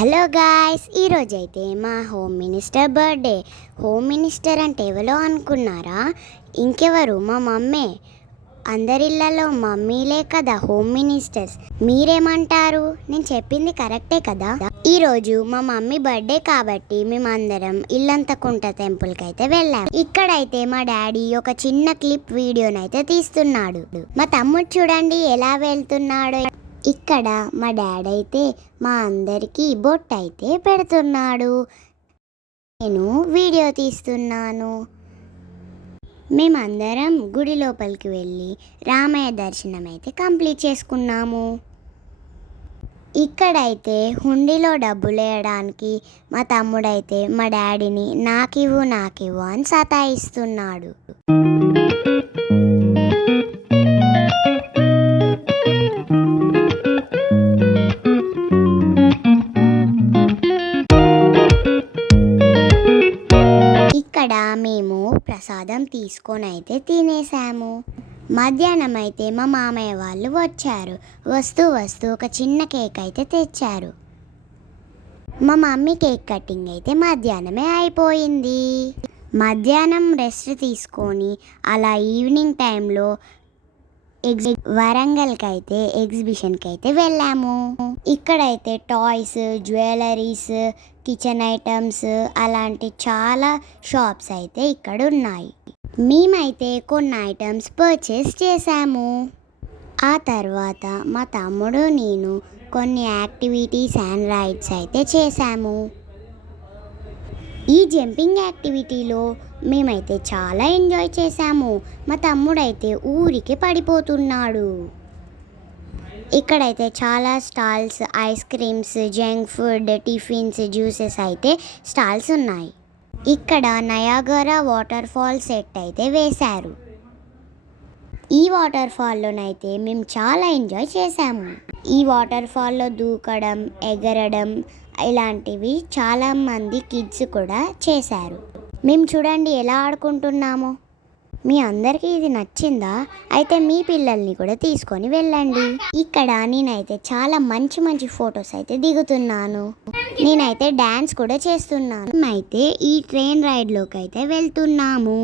Hello guys, ఈరోజైతే మా home minister birthday. Home minister అంటే ఎవరో అనుకున్నారా? ఇంకెవరు, మా మమ్మే. అందరిళ్ళలో మమ్మీలే కదా హోమ్ మినిస్టర్స్. మీరేమంటారు? నేను చెప్పింది కరెక్టే కదా? ఈరోజు మా మమ్మీ బర్త్డే కాబట్టి మేమందరం ఇల్లంతకుంట టెంపుల్కి అయితే వెళ్ళాం. ఇక్కడైతే మా డాడీ ఒక చిన్న క్లిప్ వీడియోనైతే తీస్తున్నాడు. మా తమ్ముడు చూడండి ఎలా వెళ్తున్నాడో. ఇక్కడ మా డాడీ అయితే మా అందరికీ బొట్టు అయితే పెడుతున్నాడు. నేను వీడియో తీస్తున్నాను. మేమందరం గుడి లోపలికి వెళ్ళి రామయ్య దర్శనం అయితే కంప్లీట్ చేసుకున్నాము. ఇక్కడైతే హుండీలో డబ్బులు వేయడానికి మా తమ్ముడైతే మా డాడీని నాకివ్వు అని సతాయిస్తున్నాడు. ఇక్కడ మేము ప్రసాదం తీసుకొని అయితే తినేసాము. మధ్యాహ్నం అయితే మా మామయ్య వాళ్ళు వచ్చారు. వస్తూ ఒక చిన్న కేక్ అయితే తెచ్చారు. మా మమ్మీ కేక్ కటింగ్ అయితే మధ్యాహ్నమే అయిపోయింది. మధ్యాహ్నం రెస్ట్ తీసుకొని అలా ఈవినింగ్ టైంలో వరంగల్కి అయితే ఎగ్జిబిషన్కి అయితే వెళ్ళాము. ఇక్కడైతే టాయ్స్, జ్యువెలరీస్, కిచెన్ ఐటమ్స్ అలాంటి చాలా షాప్స్ అయితే ఇక్కడ ఉన్నాయి. మేమైతే కొన్ని ఐటమ్స్ పర్చేస్ చేసాము. ఆ తర్వాత మా తమ్ముడు నేను కొన్ని యాక్టివిటీస్ అండ్ రైడ్స్ అయితే చేసాము. ఈ జంపింగ్ యాక్టివిటీలో మేమైతే చాలా ఎంజాయ్ చేసాము. మా తమ్ముడైతే ఊరికి పడిపోతున్నాడు. ఇక్కడైతే చాలా stalls, ice creams, junk food, tiffins, juices అయితే స్టాల్స్ ఉన్నాయి. ఇక్కడ నయాగరా వాటర్ ఫాల్ సెట్ అయితే వేశారు. ఈ వాటర్ ఫాల్లోనైతే మేము చాలా ఎంజాయ్ చేసాము. ఈ వాటర్ ఫాల్లో దూకడం, ఎగరడం ఇలాంటివి చాలామంది కిడ్స్ కూడా చేశారు. మేము చూడండి ఎలా ఆడుకుంటున్నామో. మీ అందరికీ ఇది నచ్చిందా? అయితే మీ పిల్లల్ని కూడా తీసుకొని వెళ్ళండి. ఇక్కడ నేనైతే చాలా మంచి ఫొటోస్ అయితే దిగుతున్నాను. నేనైతే డ్యాన్స్ కూడా చేస్తున్నాను. మేమైతే ఈ ట్రైన్ రైడ్లోకి అయితే వెళ్తున్నాము.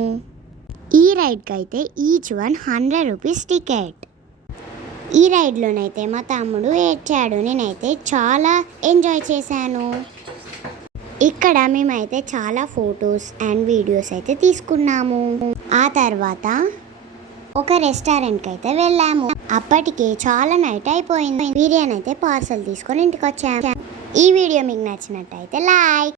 ఈ రైడ్కి అయితే ఈచ్ 100 రూపీస్ టికెట్. ఈ రైడ్లోనైతే మా తమ్ముడు ఏడ్చాడు. నేనైతే చాలా ఎంజాయ్ చేశాను. ఇక్కడ మేమైతే చాలా ఫొటోస్ అండ్ వీడియోస్ అయితే తీసుకున్నాము. ఆ తర్వాత ఒక రెస్టారెంట్కి అయితే వెళ్ళాము. అప్పటికే చాలా నైట్ అయిపోయింది. బిర్యానీ అయితే పార్సల్ తీసుకొని ఇంటికి వచ్చాము. ఈ వీడియో మీకు నచ్చినట్టయితే లైక్